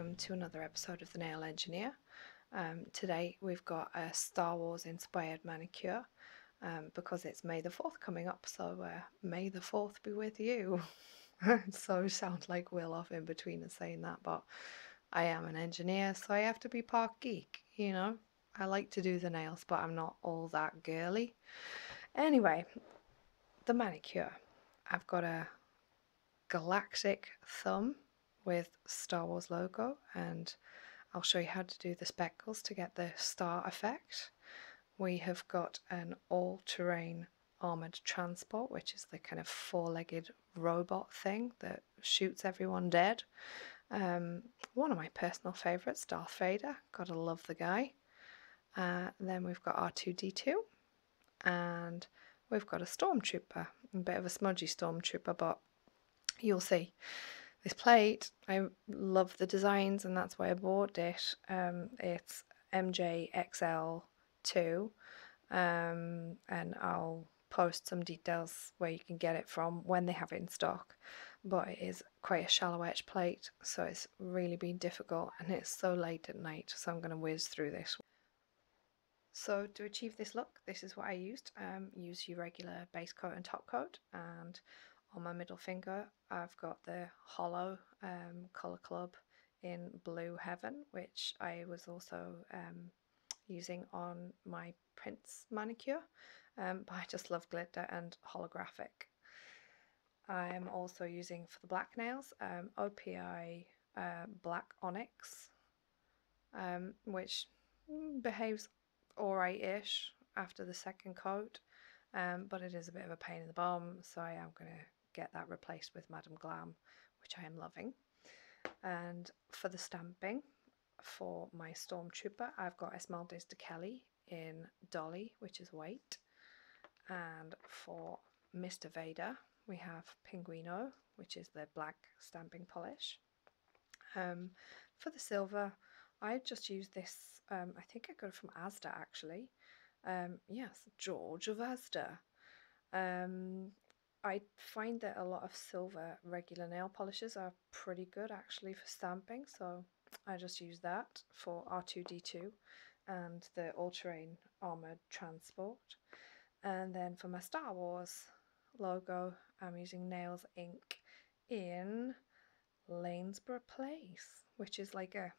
welcome to another episode of The Nail Engineer. Today we've got a Star Wars inspired manicure because it's May the 4th coming up, so May the 4th be with you. So sound like Will off in between us saying that, but I am an engineer, so I have to be part geek, you know. I like to do the nails, but I'm not all that girly. Anyway, the manicure. I've got a galactic thumb with Star Wars logo, and I'll show you how to do the speckles to get the star effect. We have got an all-terrain armoured transport, which is the kind of four-legged robot thing that shoots everyone dead. One of my personal favourites, Darth Vader, gotta love the guy. Then we've got R2-D2, and we've got a stormtrooper, a bit of a smudgy stormtrooper, but you'll see. This plate, I love the designs and that's why I bought it. It's MJXL2, and I'll post some details where you can get it from when they have it in stock. But it is quite a shallow edge plate, so it's really been difficult, and it's so late at night, so I'm going to whiz through this. So to achieve this look, this is what I used. Use your regular base coat and top coat, and on my middle finger I've got the holo Colorclub in Blue Heaven, which I was also using on my Prince manicure, but I just love glitter and holographic. I am also using for the black nails OPI Black Onyx, which behaves alright-ish after the second coat, but it is a bit of a pain in the bum, so I am going to get that replaced with Madame Glam, which I am loving. And for the stamping, for my Stormtrooper, I've got Esmaltes Da Kelly in Dolly, which is white. And for Mr. Vader, we have Pinguino, which is the black stamping polish. For the silver, I just used this, I think I got it from ASDA actually. Yes, George of ASDA. I find that a lot of silver regular nail polishes are pretty good actually for stamping, so I just use that for R2-D2 and the all-terrain armoured transport. And then for my Star Wars logo, I'm using Nails Ink in Lanesborough Place, which is like a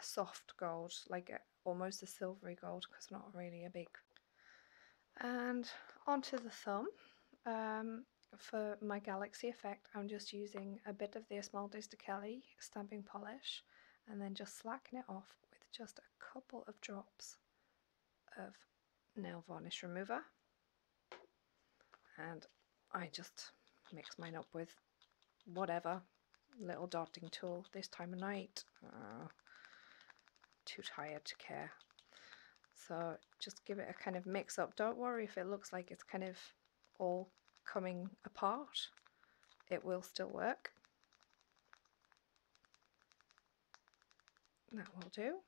soft gold, like almost a silvery gold, because not really a big. And onto the thumb. For my galaxy effect, I'm just using a bit of the Esmaltes Da Kelly stamping polish and then just slacking it off with just a couple of drops of nail varnish remover. And I just mix mine up with whatever little dotting tool this time of night. Too tired to care. So just give it a kind of mix up. Don't worry if it looks like it's kind of all coming apart. It will still work. That will do.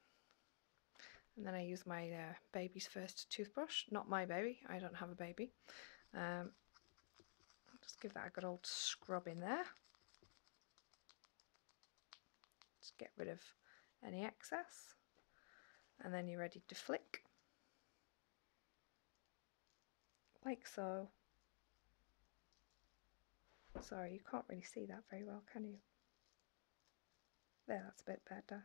And then I use my baby's first toothbrush. Not my baby, I don't have a baby. Just give that a good old scrub in there. Just get rid of any excess. And then you're ready to flick. Like so. Sorry, you can't really see that very well, can you? There, that's a bit better.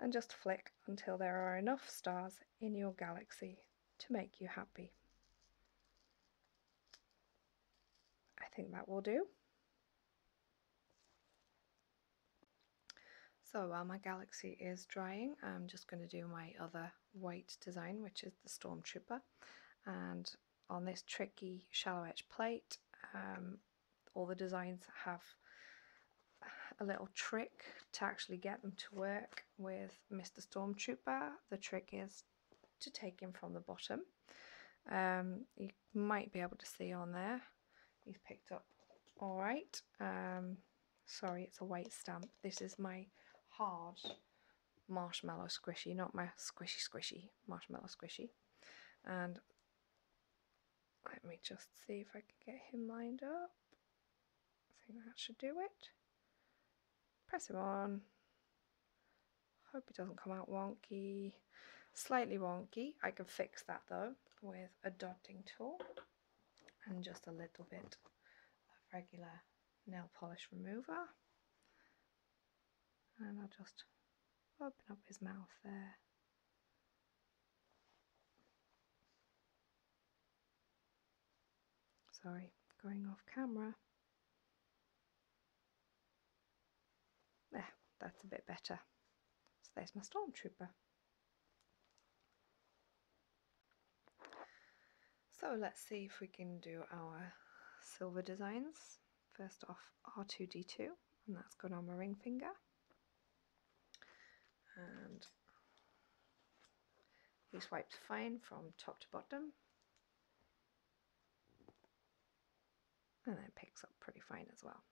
And just flick until there are enough stars in your galaxy to make you happy. I think that will do. So while my galaxy is drying, I'm just going to do my other white design, which is the Stormtrooper. And on this tricky shallow edge plate, all the designs have a little trick to actually get them to work with Mr. Stormtrooper. The trick is to take him from the bottom. You might be able to see on there, he's picked up alright. Sorry, it's a white stamp. This is my hard marshmallow squishy, not my squishy marshmallow squishy. And let me just see if I can get him lined up. I think that should do it. Press him on. Hope it doesn't come out wonky. Slightly wonky. I can fix that though with a dotting tool and just a little bit of regular nail polish remover. And I'll just open up his mouth there. Sorry, going off camera. There, that's a bit better. So there's my stormtrooper. So let's see if we can do our silver designs. First off, R2D2, and that's going on my ring finger. And he's wiped fine from top to bottom. And then picks up pretty fine as well.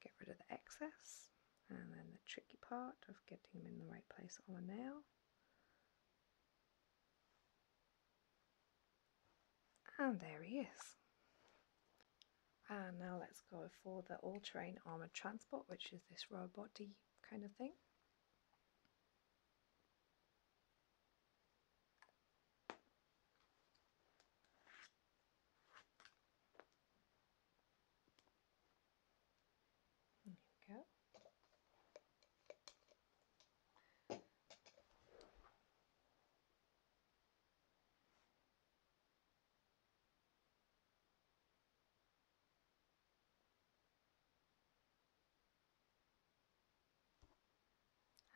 Get rid of the excess, and then the tricky part of getting him in the right place on a nail. And there he is. And now let's go for the all-terrain armoured transport, which is this robot-y kind of thing. There we go.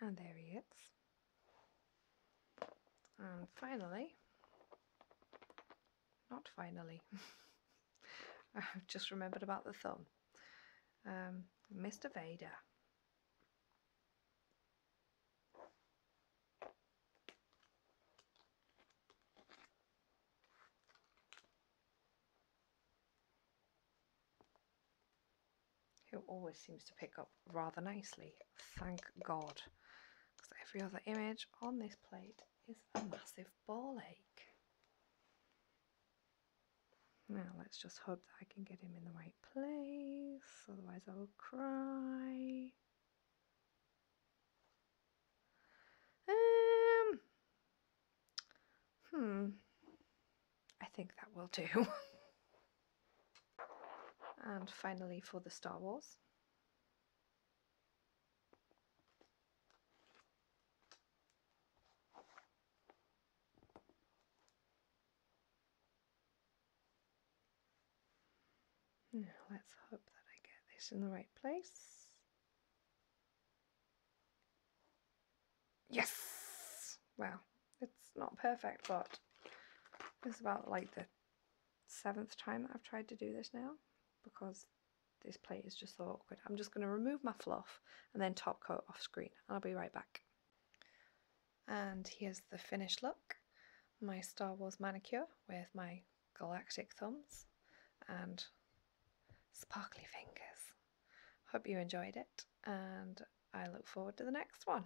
And there he is. And finally, not finally, I've just remembered about the thumb. Mr. Vader. Who always seems to pick up rather nicely, thank God. Because every other image on this plate is a massive ball ache. Now let's just hope that I can get him in the right place, otherwise I will cry. I think that will do. And finally for the Star Wars. Now let's hope that I get this in the right place. Yes! Well, it's not perfect, but it's about like the 7th time that I've tried to do this now, because this plate is just so awkward. I'm just going to remove my fluff and then top coat off screen. I'll be right back. And here's the finished look. My Star Wars manicure with my galactic thumbs and sparkly fingers. Hope you enjoyed it, and I look forward to the next one.